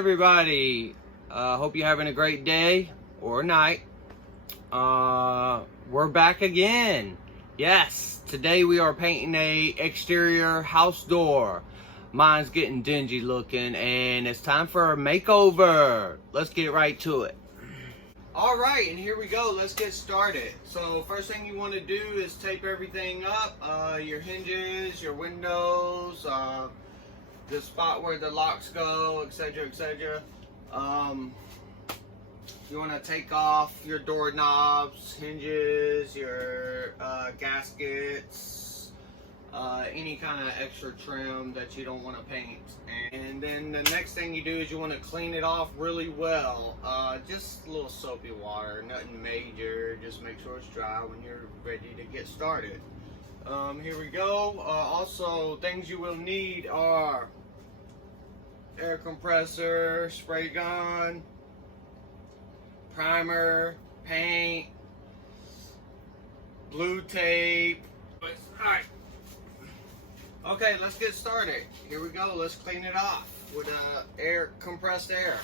everybody. Hope you're having a great day or night. We're back again. Yes, today we are painting a exterior house door. Mine's getting dingy looking and it's time for a makeover. Let's get right to it. Alright, and here we go. Let's get started. So first thing you want to do is tape everything up. Your hinges, your windows, the spot where the locks go, etc., etc. You want to take off your doorknobs, hinges, your gaskets, any kind of extra trim that you don't want to paint. And then the next thing you do is you want to clean it off really well. Just a little soapy water, nothing major. Just make sure it's dry when you're ready to get started. Here we go. Also, things you will need are air compressor, spray gun, primer, paint, blue tape. Alright. Okay, let's get started. Here we go. Let's clean it off with compressed air.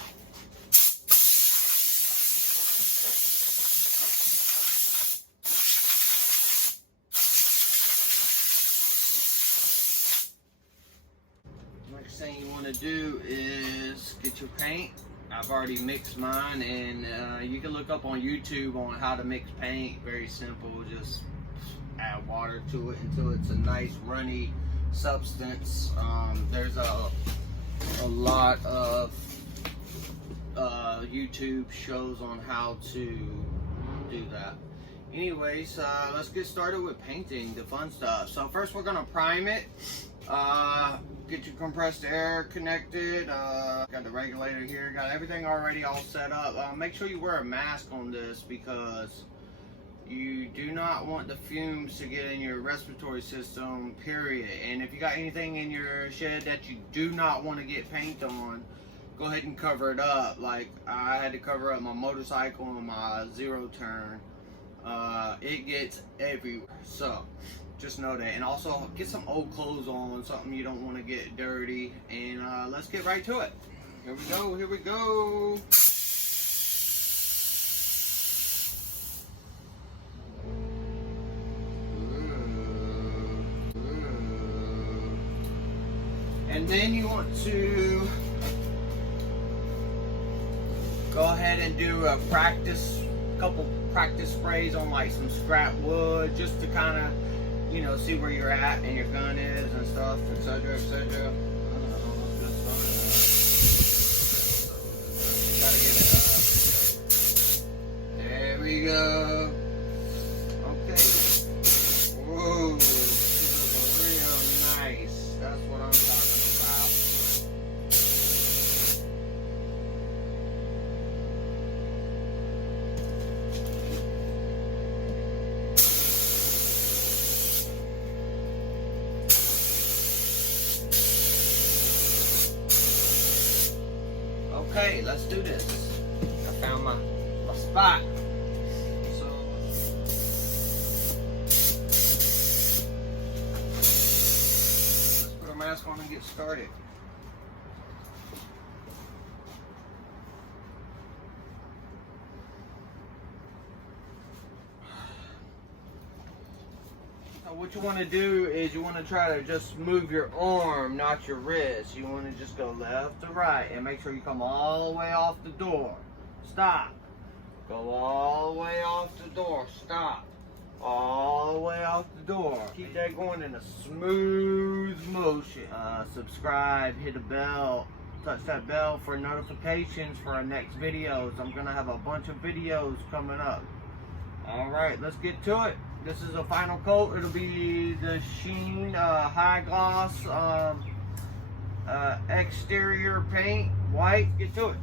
Next thing you want to do is get your paint. I've already mixed mine, and you can look up on YouTube on how to mix paint. Very simple. Just add water to it until it's a nice runny substance. There's a lot of YouTube shows on how to do that. Anyways, let's get started with painting the fun stuff. So first we're gonna prime it. Get your compressed air connected. Got the regulator here, got everything already all set up. Make sure you wear a mask on this because you do not want the fumes to get in your respiratory system, period. And if you got anything in your shed that you do not want to get paint on, go ahead and cover it up. Like I had to cover up my motorcycle and my zero turn. It gets everywhere, so just know that. And also get some old clothes on, something you don't want to get dirty. And let's get right to it. Here we go, here we go. And then you want to go ahead and do a couple practice sprays on like some scrap wood, just to kind of, you know, see where you're at and your gun is and stuff, etc., etc. Gotta get it. There we go. Okay. Whoa, this is real nice. That's what I'm talking about. Okay, let's do this. I found my spot. So let's put our mask on and get started. What you want to do is you want to try to just move your arm, not your wrist. You want to just go left to right and make sure you come all the way off the door. Stop. Go all the way off the door. Stop. All the way off the door. Keep that going in a smooth motion. Subscribe, hit the bell, touch that bell for notifications for our next videos. I'm going to have a bunch of videos coming up. Alright, let's get to it. This is a final coat. It'll be the Sheen High Gloss exterior paint, white. Get to it.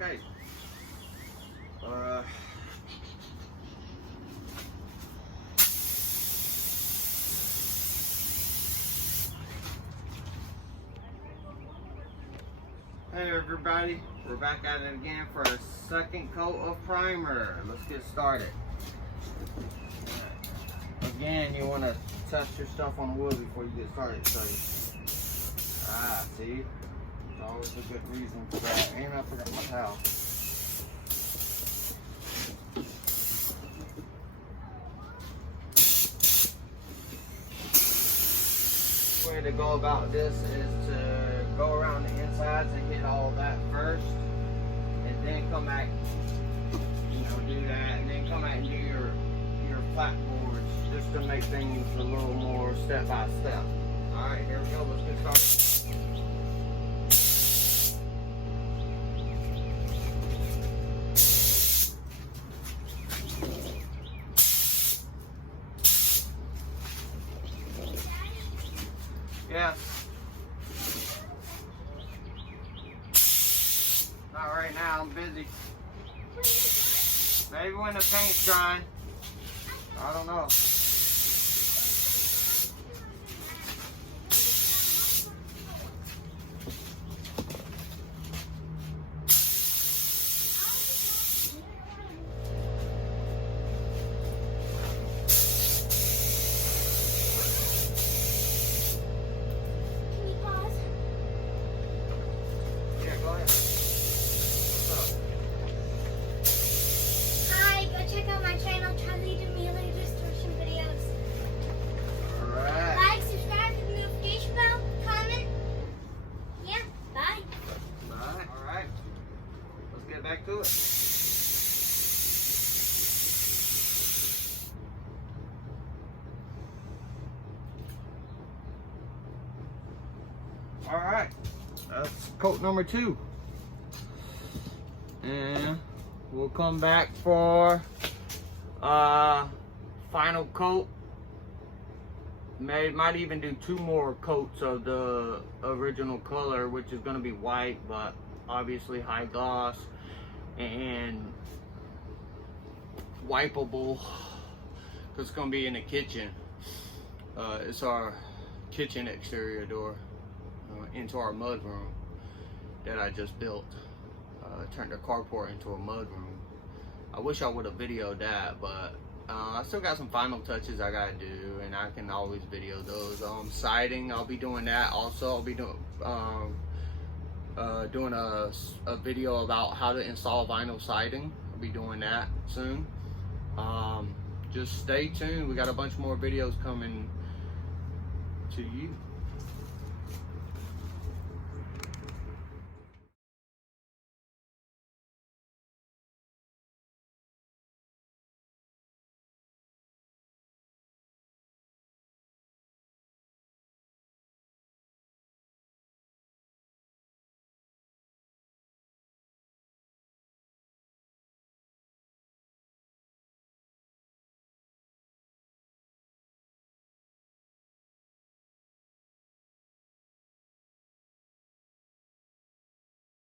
Okay. Hey everybody, we're back at it again for a second coat of primer. Let's get started. Again, you want to test your stuff on the wood before you get started. So, see, it's always a good reason for that. And I forgot my towel. The way to go about this is to go around the insides and hit all that first, and then come back, do that, and then come back and do your flat boards, just to make things a little more step by step. All right, here we go. Let's get started. Yeah. Not right now, I'm busy. Maybe when the paint's drying. I don't know. Back to it. All right, that's coat number 2, and we'll come back for final coat. Might even do 2 more coats of the original color, which is going to be white, but obviously high gloss and wipeable, because it's going to be in the kitchen. It's our kitchen exterior door into our mud room that I just built. Turned the carport into a mud room. I wish I would have videoed that, but I still got some final touches I gotta do, and I can always video those. Siding, I'll be doing that. Also, I'll be doing a video about how to install vinyl siding. I'll be doing that soon. Just stay tuned. We got a bunch more videos coming to you.